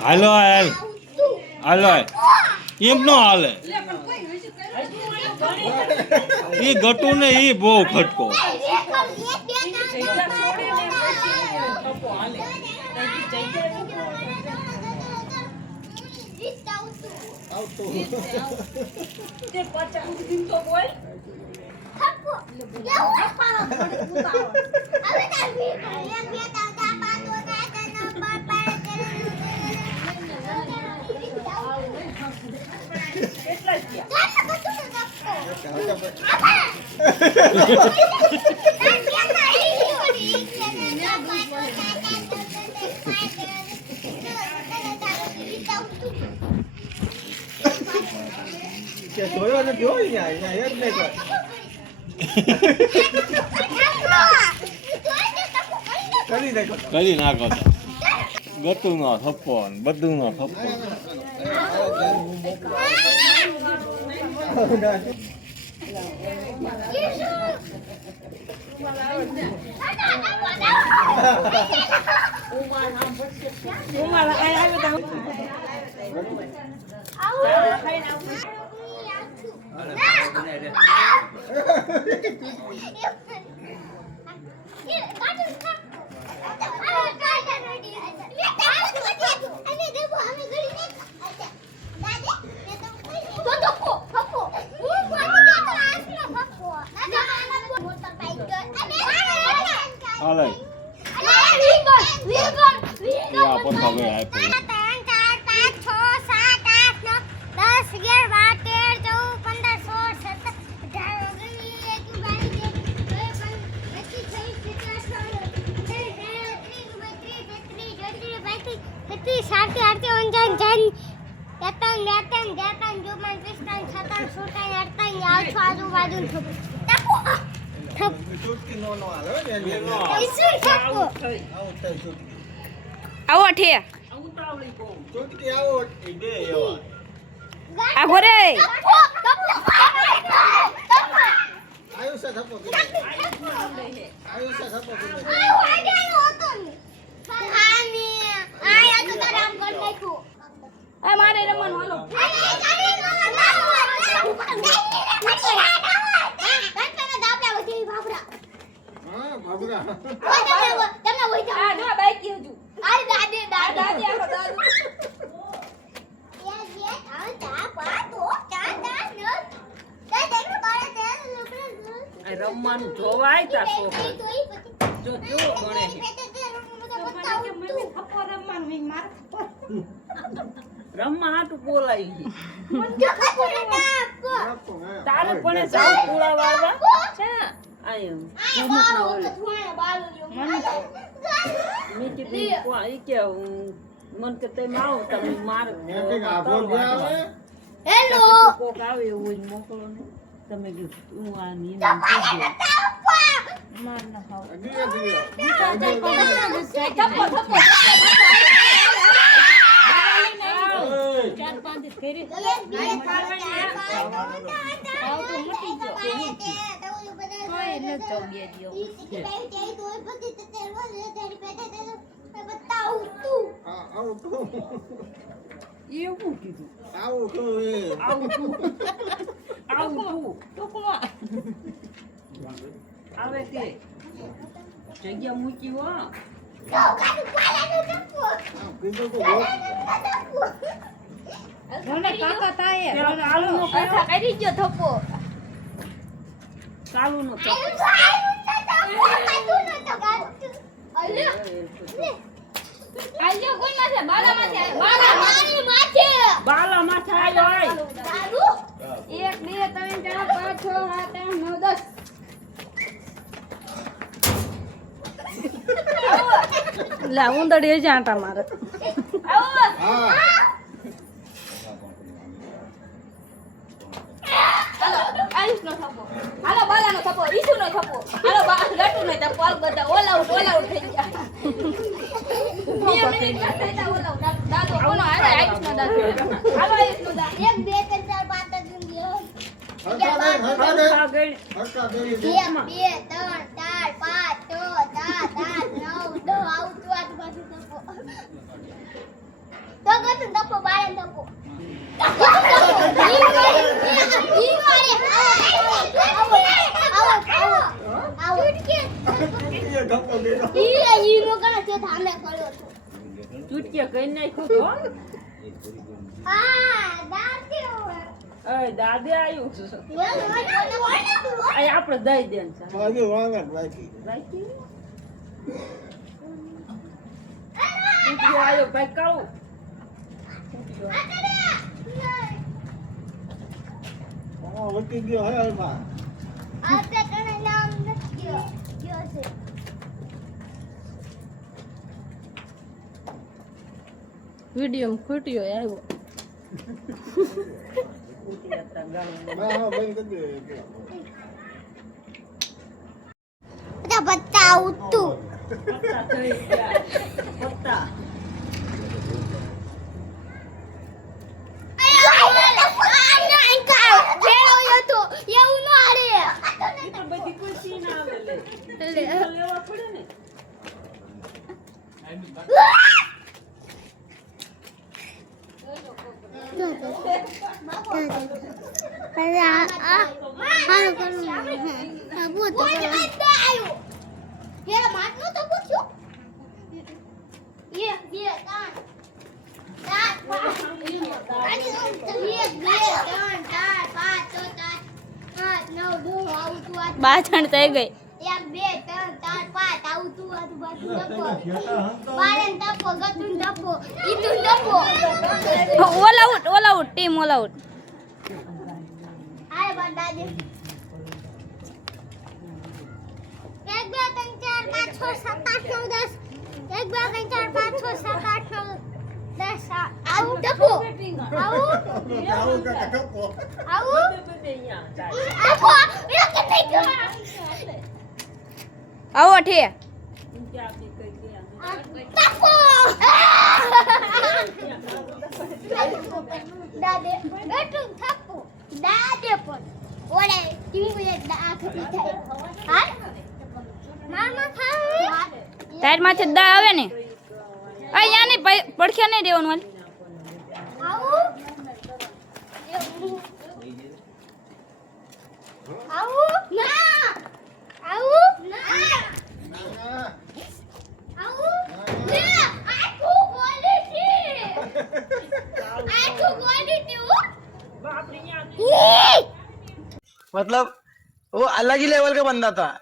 હાલો હાલ હાલો એમ નો હાલે એ ગટુ ને એ બહુ ખટકો કરી નાખો ગટુ નો થપ્પો બધું નો થપ્પો આવો ઠે આવો રે મારે રમવાનું હાલો રમવાનું જોવાય તા છોકરા જો જો ગણે રમવા હાટું બોલાવી તારે પણ જાવ પૂળા વાળવા છે આયો મેં કીધું ઈ કે મન કે તમે આવો તમે માર હેલો કોક આવે એવું મોકલો ને તમે કીધું હું આ ની માર ના ખાવ ચાર પાંચ કરી એવું કીધું આવે તે જગ્યા મૂકી હો કાકા તાએ ચાલુ નો કરી ગયો થપ્પો ચાલુ નો આલ્યો કોણ માથે બાલા માથે બાલા મારી માથે બાલા માથે આવ્યો આય 1 2 3 4 5 6 7 8 9 10 લા ઉંદડી જ આંટા મારે આવો હાલો આયુષ નો થપ્પો હાલો બાલા નો થપ્પો ઈસુ નો થપ્પો હાલો લટુ નો થપ્પો હાલ બધા ઓલ આઉટ થઈ ગયા 2 મિનિટ થતા ઓલ આઉટ દાદો કોનો હાલે આયુષ નો દાદો હાલો આયુષનો દા 1 2 3 4 5 હરખા ગઈ. 1 2 3 4 5 6 7 8 9 10 આવતું આજુબાજુ તપો તો ગતું તપો બારે તપો ચૂટકી કઈ નાખ્યું તો એ દાદે આવ્યું આ આપણે દઈ દે ને રાખી ચૂટકી આવ્યો ભાઈ કહું વટી ગયો હે હાલમાં વિડિયો ખૂટ્યો આવ્યો હા બંધ કરી દે બત્તા ઉતું પત્તા થઈ ગયા પત્તા ઈ તો બધી ખુશી ના આવે લે લેવા પડે ને બાજણ થઈ ગઈ 1 2 3 4 5 આવતું આજુબાજુ તપો બારેન તપો ગતુન તપો ઈતુન તપો all out team all out આય બંદાજે 1 2 3 4 5 6 7 8 9 10 1 2 3 4 5 6 7 8 9 10 આવું તપો આવું આવું બધે અહીંયા તપો એ કે થઈ આવો ઠે ત્યાંથી કઈ ગયા તપો દાદે બેઠું થપો દાદે પણ ઓલે ટીવી આખી થાય હા મામા ખાવ તાર માથે દા આવે ને અહીંયા ને પડખ્યા નહીં દેવાનું આવું આવું ના આવું ના આવું લે આખું ક્વોલિટી આપણે અહીંયા मतलब वो अलग ही लेवल का बंदा था